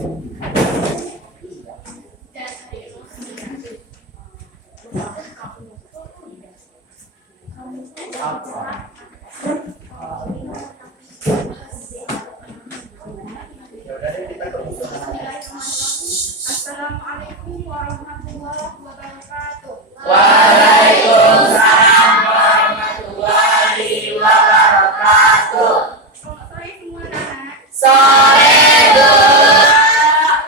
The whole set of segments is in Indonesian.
Assalamualaikum warahmatullahi wabarakatuh. Waalaikumsalam warahmatullahi wabarakatuh. Selamat sore semua anak. Sore dulu.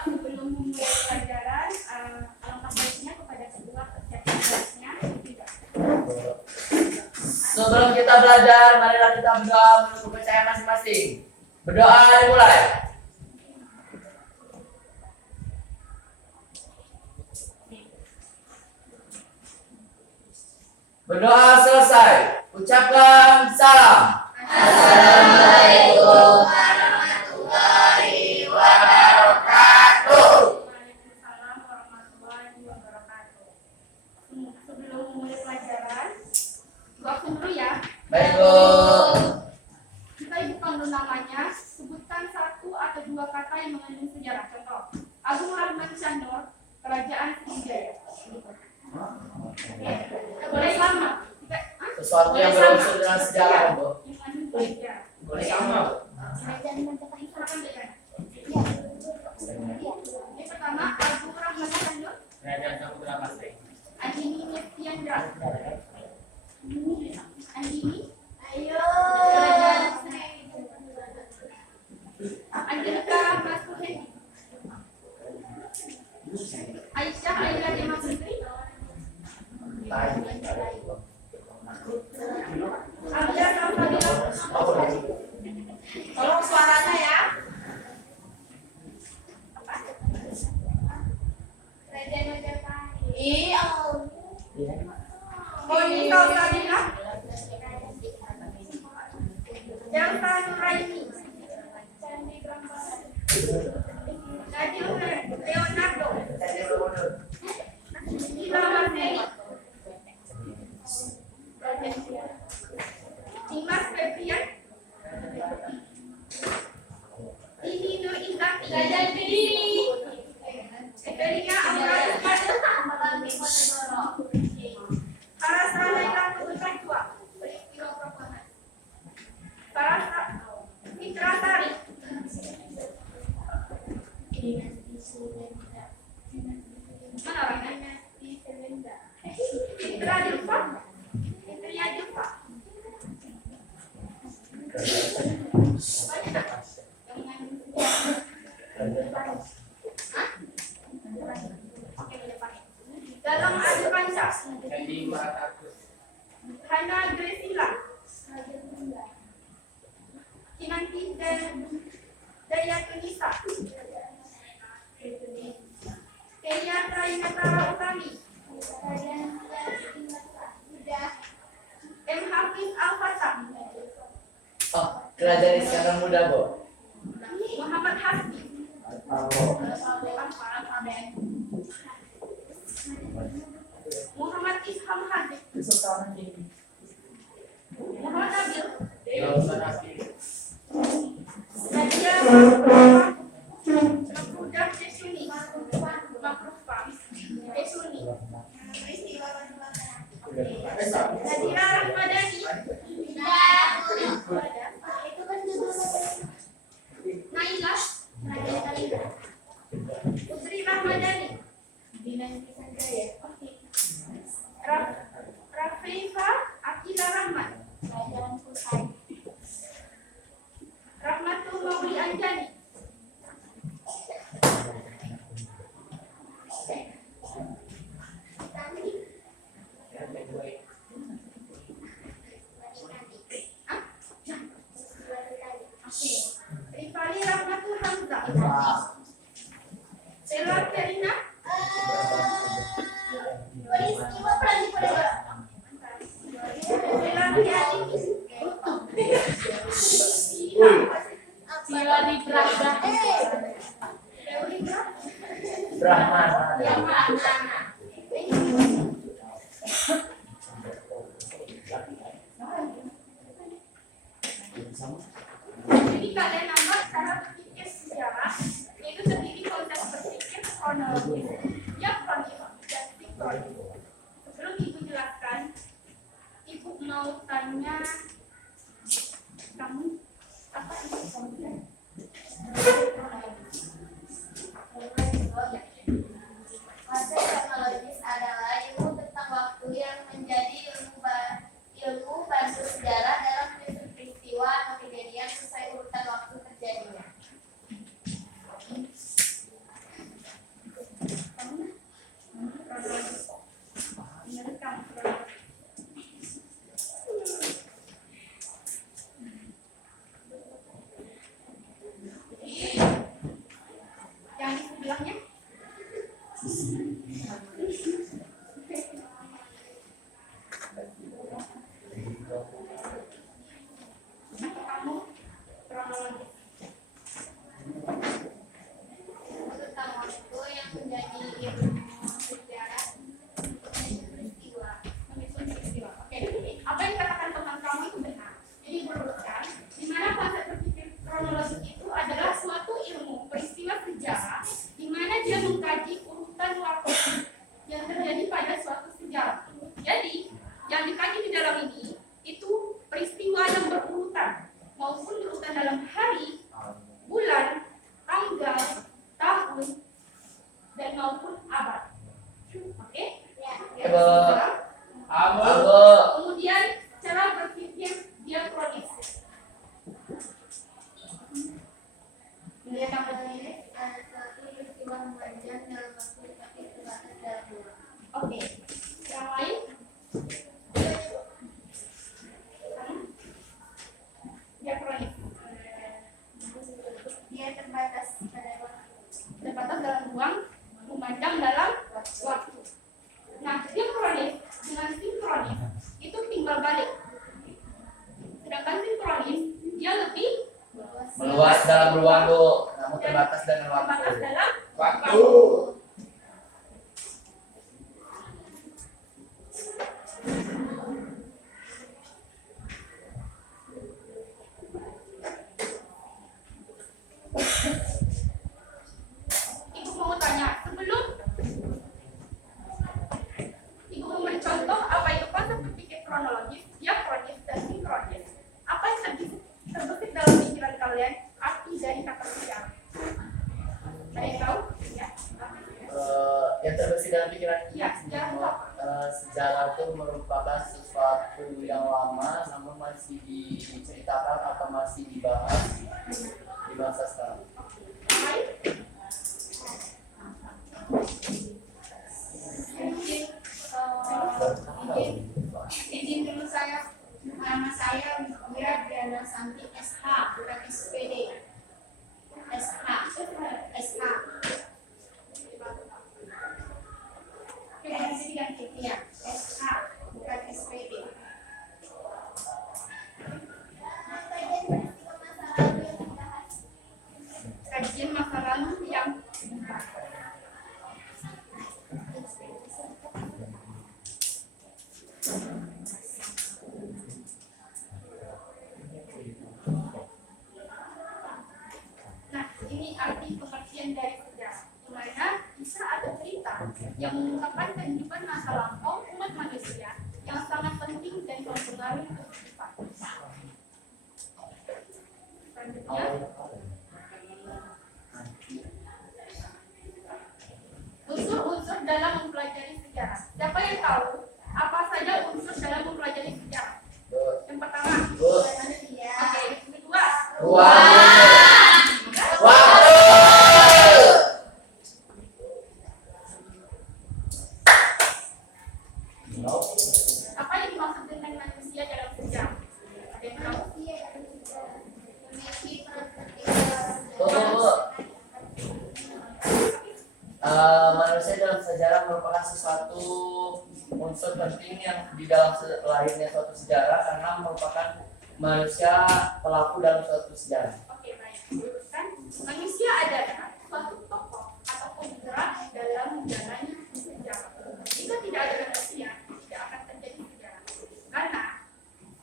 Sebelum memulai pelajaran, alangkah baiknya kepada kedua peserta kelasnya. Sebelum kita belajar, marilah kita berdoa menurut kepercayaan masing-masing. Berdoa dimulai. Berdoa selesai. Ucapkan salam. Assalamualaikum warahmatullahi wabarakatuh. Waalaikumsalam warahmatullahi wabarakatuh. Sebelum memulai pelajaran, waktu dulu ya. Baik, Bu. Kita ibukan dulu namanya, sebutkan satu atau dua kata yang mengandung sejarah. Contoh, Agung Rahman Chandor, Kerajaan Sriwijaya. Boleh sama. Sesuatu yang berunsur dengan sejarah, Bu. Yang mengandung sejarah. Boleh sama. Silakan berikan. Yang pertama, Agung Rahman Chandor, Kerajaan Samudra Pasir. Andini Nestiandra. Andini. Ayo. Andika Masuhedi. Aisyah Aila Demak Putri. Alia Ramadila. Tolong suaranya ya. Raden Majapahit. Iya. Monika Sabina. Elsa Nuraini. Candi Prambanan. Nadil Leonardo. Ila Martini. Dimas Febrian. Ini Nur Inzati. Raden Kediri. Evelina Aura Ismail. Parasa Laila Nurtajwa. Parasa Fitra Sari. Mana orangnya? Fitra Julfa. Fitria Julfa. Banyak tak? Yang mengandung sejarah. Hah? Oke, di depan. Dalam Adi Panca. Hana Gresila. Kinanti Dayatunisa. Teya Trainatara Utami. M. Hafiz Al-Fatah. Oh, Kerajaan Iskandar Muda, Bu. Muhammad Hasbi. Muhammad Isham Hadid. Muhammad Nabil. Nadia Makrudah Desuni. Makrufah Desuni. Nadira Rahmadani. Naila. Putri Rahmadani. Rafifa Akila Rahman. Rahmatul Mauli Anjani. Rifali Rahmatul Hamzah. Sela Terina. Sela Tiani. Silani Braga. Brahman. Yang mana? Jadi kalian nampak cara berpikir sejarah, yaitu terdiri relief adalah suatu peristiwa memanjang dalam waktu tapi terbatas dalam ruang. Oke. Yang lain? Diakronis. Dia terbatas pada waktu. Terbatas dalam ruang, memandang dalam waktu. Nah, diakronis dengan sinkronis itu timbal balik. Sedangkan sinkronis dia lebih Meluas dalam ruang, Bu, namun terbatas dengan terbatas waktu. dalam Waktu. Ibu mau tanya, sebelum Ibu mau mencontoh apa itu konsep berpikir kronologis, diakronis, dan sinkronis. Apa yang terbesit dalam pikiran kalian arti dari kata sejarah? Ada yang tahu? Ya. Yang terbesit dalam pikiran Ya, sejarah itu apa? sejarah itu merupakan sesuatu yang lama namun masih diceritakan atau masih dibahas di masa sekarang. Yang lain? Izin dulu saya, nama saya Wira Diana Santi SH, bukan SPD. SH. Ya, SH, bukan SPD. Kajian masa lalu yang Nah, ini arti pengertian dari sejarah, di mana bisa ada cerita yang mengungkapkan kehidupan masa lampau umat manusia yang sangat penting dan mempengaruhi kehidupan. Selanjutnya, unsur-unsur dalam mempelajari sejarah. Siapa yang tahu apa saja unsur dalam mempelajari sejarah? Yang pertama, Bu, oke, yang kedua, ruang. Waktu. apa yang dimaksud dengan manusia dalam sejarah? Ada yang tahu? Bu. Manusia dalam sejarah merupakan sesuatu unsur penting yang di dalam lahirnya suatu sejarah karena merupakan manusia pelaku dalam suatu sejarah. Oke, baik. Luruskan. Manusia adalah suatu tokoh atau penggerak dalam jalannya sejarah. Jika tidak ada manusia, tidak akan terjadi sejarah. Karena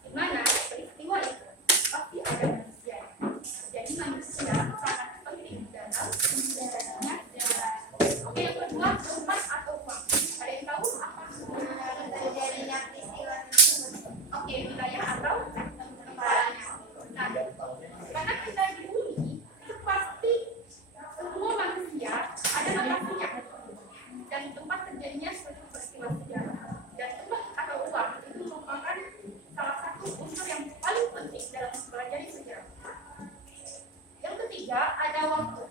di mana peristiwa itu pasti ada manusia. Jadi manusia sangat penting dalam sejarahnya sejarah. Oke, yang kedua, tempat atau waktu. Ada yang tahu apa? Terjadinya peristiwa tersebut. Oke, wilayah atau tempatnya. Nah, karena kita di bumi itu pasti semua manusia ada lokasinya dan tempat terjadinya suatu peristiwa sejarah. Dan tempat atau ruang itu merupakan salah satu unsur yang paling penting dalam mempelajari sejarah. Yang ketiga ada waktu.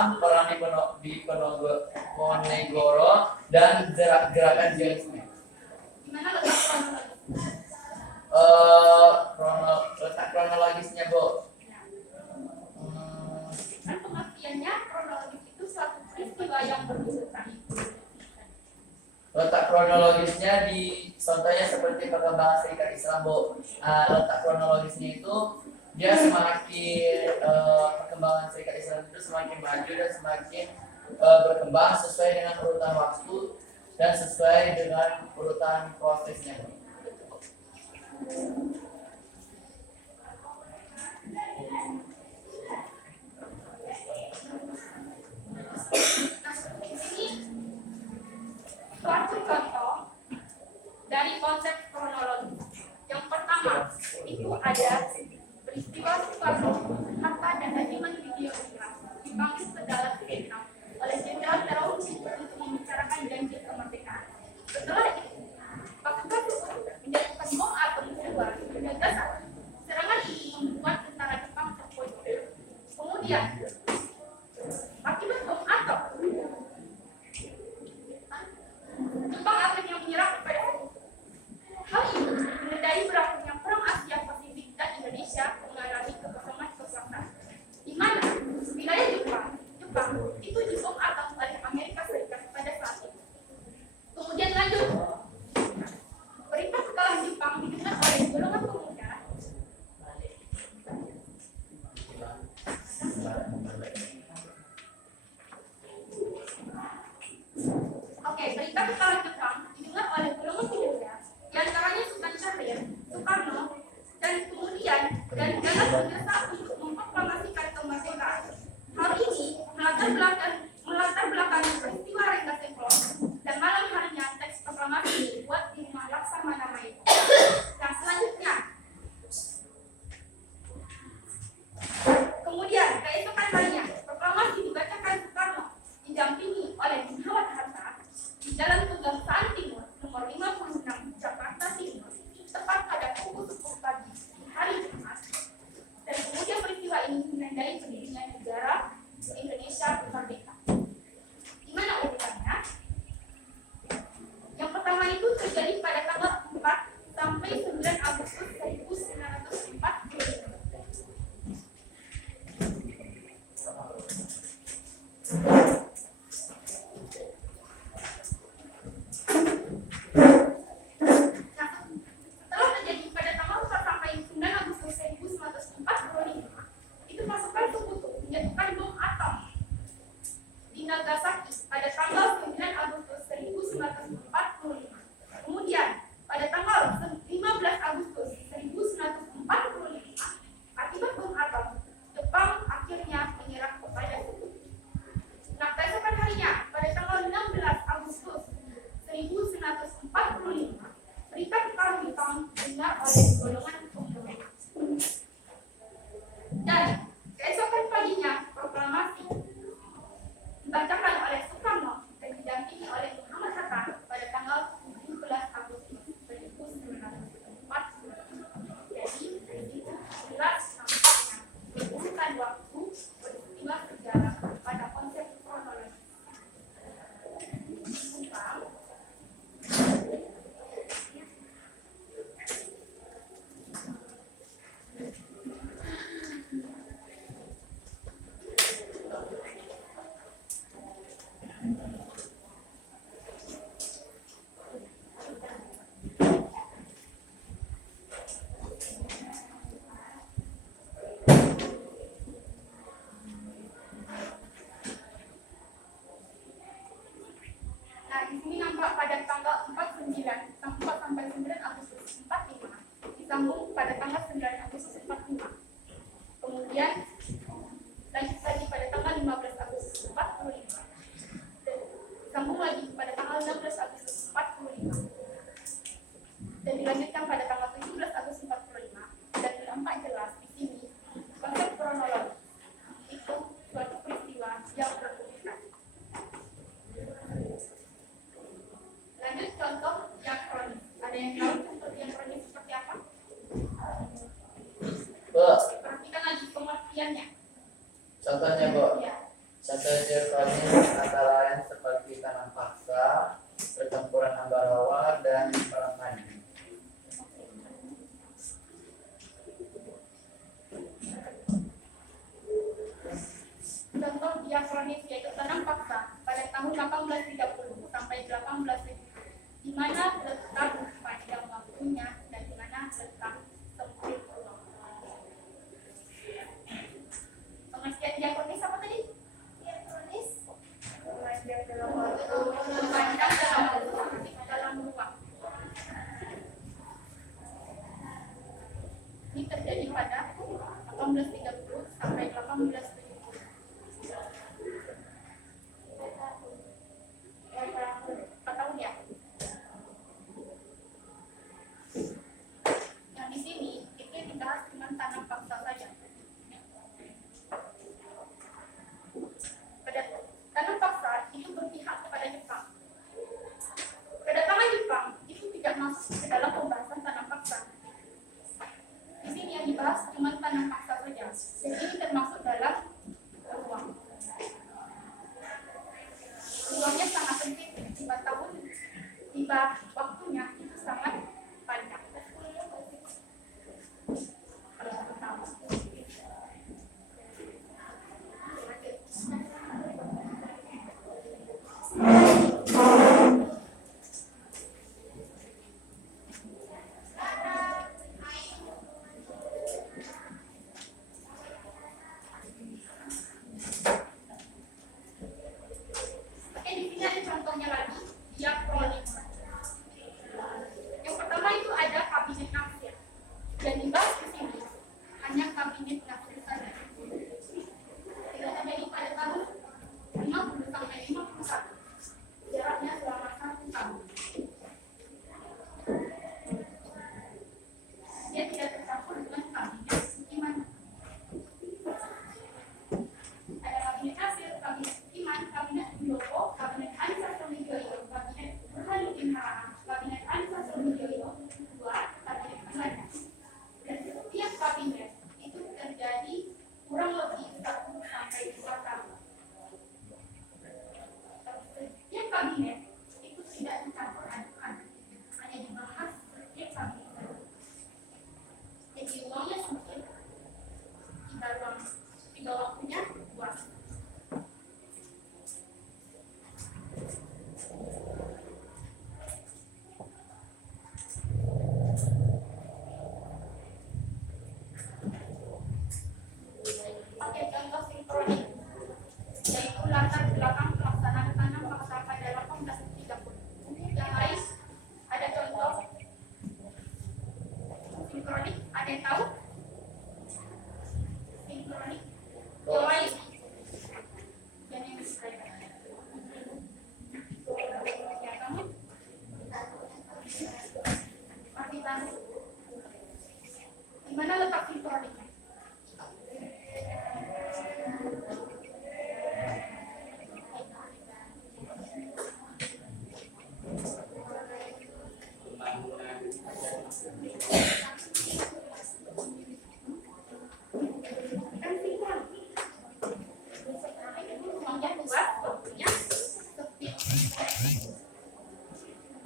Islam, perang di Ponegoro, dan gerakan Zionisme. Gimana letak kronologi? Letak kronologisnya, Bu. Kan pengertiannya kronologis itu suatu peristiwa yang berurutan. Letak kronologisnya contohnya seperti perkembangan Serikat Islam, Bu. Letak kronologisnya itu dia semakin perkembangan Serikat Islam itu semakin maju dan semakin berkembang sesuai dengan urutan waktu dan sesuai dengan urutan prosesnya, Bu. Suatu contoh dari konsep kronologi. Yang pertama itu ada peristiwa Soekarno Hatta dan Hajiman Yudhoyono dipanggil ke dalam Vietnam oleh jenderal teroris untuk membicarakan janji kemerdekaan. Setelah itu, pasukan menjatuhkan bom atom kedua di Nagasaki. Serangan ini membuat tentara Jepang terpojok. Kemudian, akibat bom atom, Jepang akhirnya menyerah kepada hal ini menandai berakhirnya perang Asia Pasifik dan Indonesia mengalami kekosongan kekuasaan, di mana wilayah Jepang itu dibom atom oleh Amerika Serikat pada saat itu. Kemudian lanjut, berita kekalahan Jepang didengar oleh golongan pemuda. Berita kekalahan Jepang didengar oleh golongan pemuda, di antaranya Sultan Syahrir, Soekarno, dan kemudian dan dalam mendesak untuk memproklamasikan kemerdekaan. Hal ini melatar belakangi peristiwa Rengas Dengklok dan malam harinya teks proklamasi dibuat di rumah Laksamana Maeda. Yang selanjutnya, kemudian keesokan harinya proklamasi dibacakan Soekarno didampingi oleh Bung Hatta di Jalan Pegangsaan Timur nomor 56 Jakarta Timur tepat pada pukul 10 pagi hari Jumat. Dan kemudian peristiwa ini menandai berdirinya negara Indonesia merdeka. Di mana urutannya? Yang pertama itu terjadi pada tanggal 4 sampai 9 Agustus 1945. Nagasaki pada tanggal 9 Agustus 1945. Kemudian pada tanggal 15 Agustus 1945, akibat bom atom, Jepang akhirnya menyerah kepada Sekutu. Nah, keesokan harinya pada tanggal 16 Agustus 1945, berita kekalahan Jepang didengar oleh golongan pemuda. Dan keesokan paginya proklamasi dibacakan oleh Soekarno dan didampingi oleh Muhammad Hatta pada tanggal 17 Agustus 1945. Jadi, itu jelas nampaknya urutan waktu peristiwa sejarah pada konsep kronologi. Nah, di sini nampak pada tanggal 49 sampai 9 Agustus 45, disambung pada tanggal 9 Agustus 45. Kemudian lanjut lagi pada tanggal 15 Agustus 45. Dan disambung lagi pada tanggal 16 Agustus 45. Dan dilanjutkan pada tanggal 17 Agustus 45. Dan nampak jelas di sini konsep kronologi itu suatu peristiwa yang berurutan. Lanjut contoh yang kronis. Ada yang tahu contoh yang kronis seperti apa? Bu, Perhatikan lagi pengertiannya. contohnya, Bu. Ya. Contohnya Sinkronis antara lain seperti tanam paksa, pertempuran ambarawa, dan perang padi. Contoh diakronis yaitu tanam paksa pada tahun 1830 sampai 1870, di mana letak panjang waktunya dan di mana letak sempit ruang. Pengertian diakronis apa tadi? Diakronis Panjang dalam ruang. Ini terjadi pada 1830 sampai 1870. Empat tahun ya. Yang di sini itu dibahas cuma tanam paksa saja. Pada tanam paksa itu berpihak kepada Jepang. Kedatangan Jepang itu tidak masuk ke dalam pembahasan tanam paksa. Di sini yang dibahas cuma tanam paksa saja. Dan ini termasuk dalam ruang. Ruangnya sangat penting, 5 tahun, 5 waktunya itu sangat panjang. Oke, di sini ada contohnya lagi, diakronis. Yang pertama itu ada kabinet naksir. Yang dibahas di sini hanya kabinet naksir saja. Tidak terjadi pada tahun 50 sampai 51. Jaraknya selama 1 tahun. Dia tidak tercampur dengan kabinet iman. Ada kabinet naksir, kabinet iman, kabinet Yoko, kabinet Anissa Somijoyo, kabinet Burhanuddin Harahap, kabinet Anissa Somijoyo, 2, kabinet Belanda. Dan setiap kabinet itu terjadi kurang lebih 1 sampai 2 tahun. Setiap kabinet itu tidak dicampur adukan, hanya dibahas setiap kabinet. Jadi uangnya sempit, tiga waktunya luas. Oke, contoh sinkronis yaitu latar belakang pelaksanaan tanam paksa pada 1830. Yang lain ada contoh sinkronis, ada yang tahu? Sinkronis yang lain dan yang disediakan. Ya, kamu? Partitasi. Di mana letak sinkronisnya? Kan sinkron. Ruangnya luas, waktunya sempit.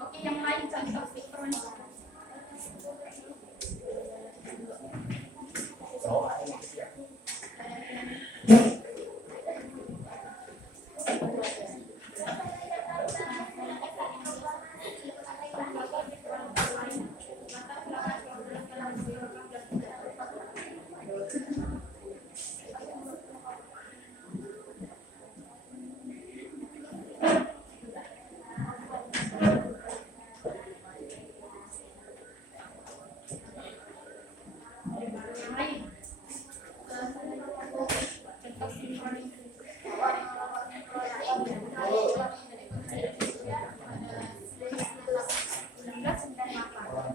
Oke, yang lain contoh sinkronis. Yang lain contoh sinkronis.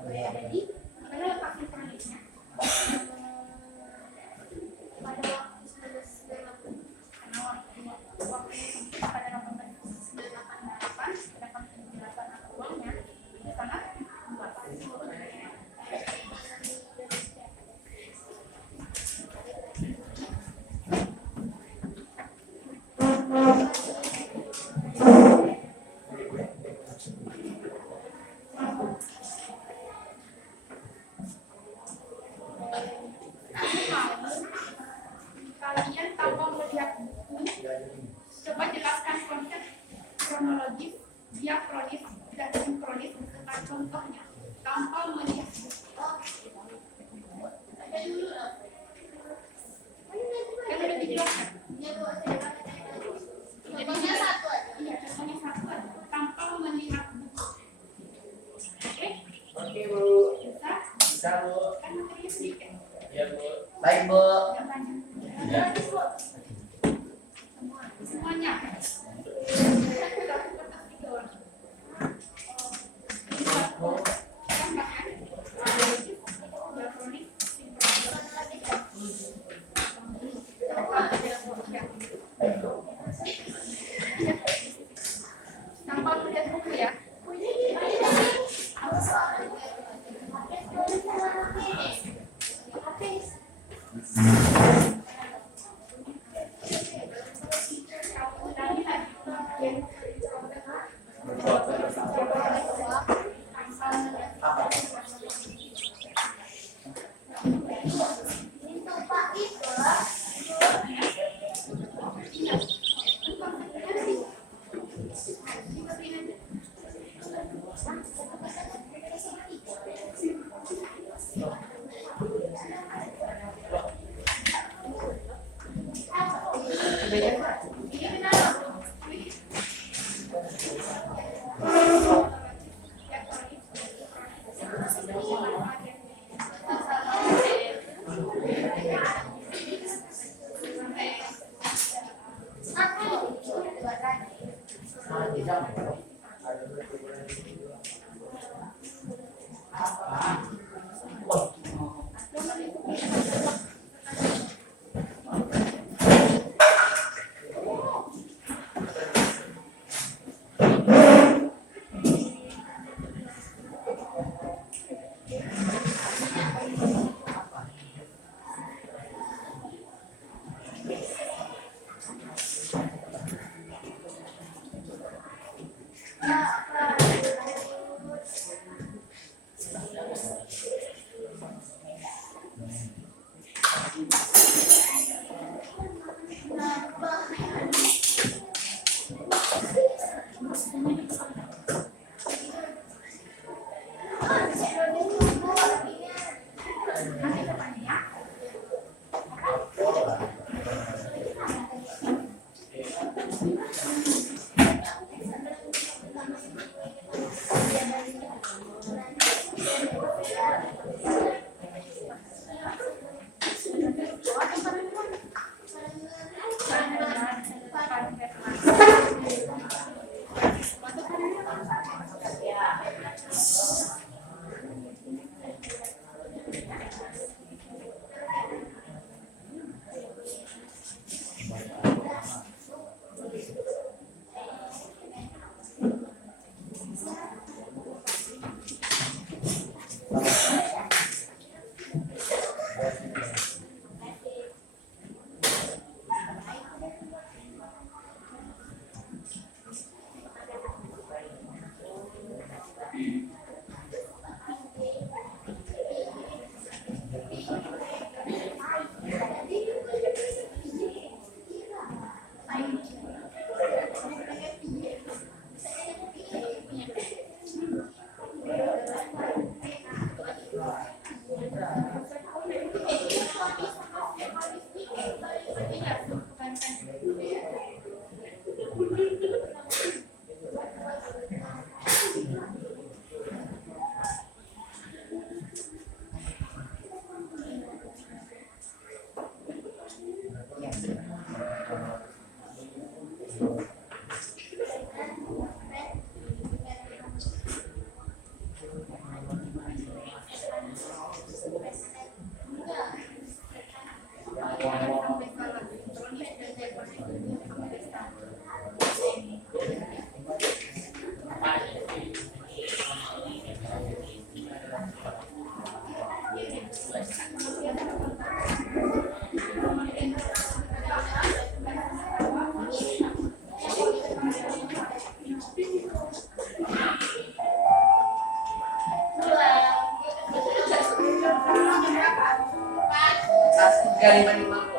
Jadi, mana letak sinkronisnya? pada waktu 1998 Karena waktu pada 1898, sedangkan penjelasan atau uangnya itu sangat luas. Baik, Bu. Semuanya. Tanpa melihat buku ya. Tiga lima lima.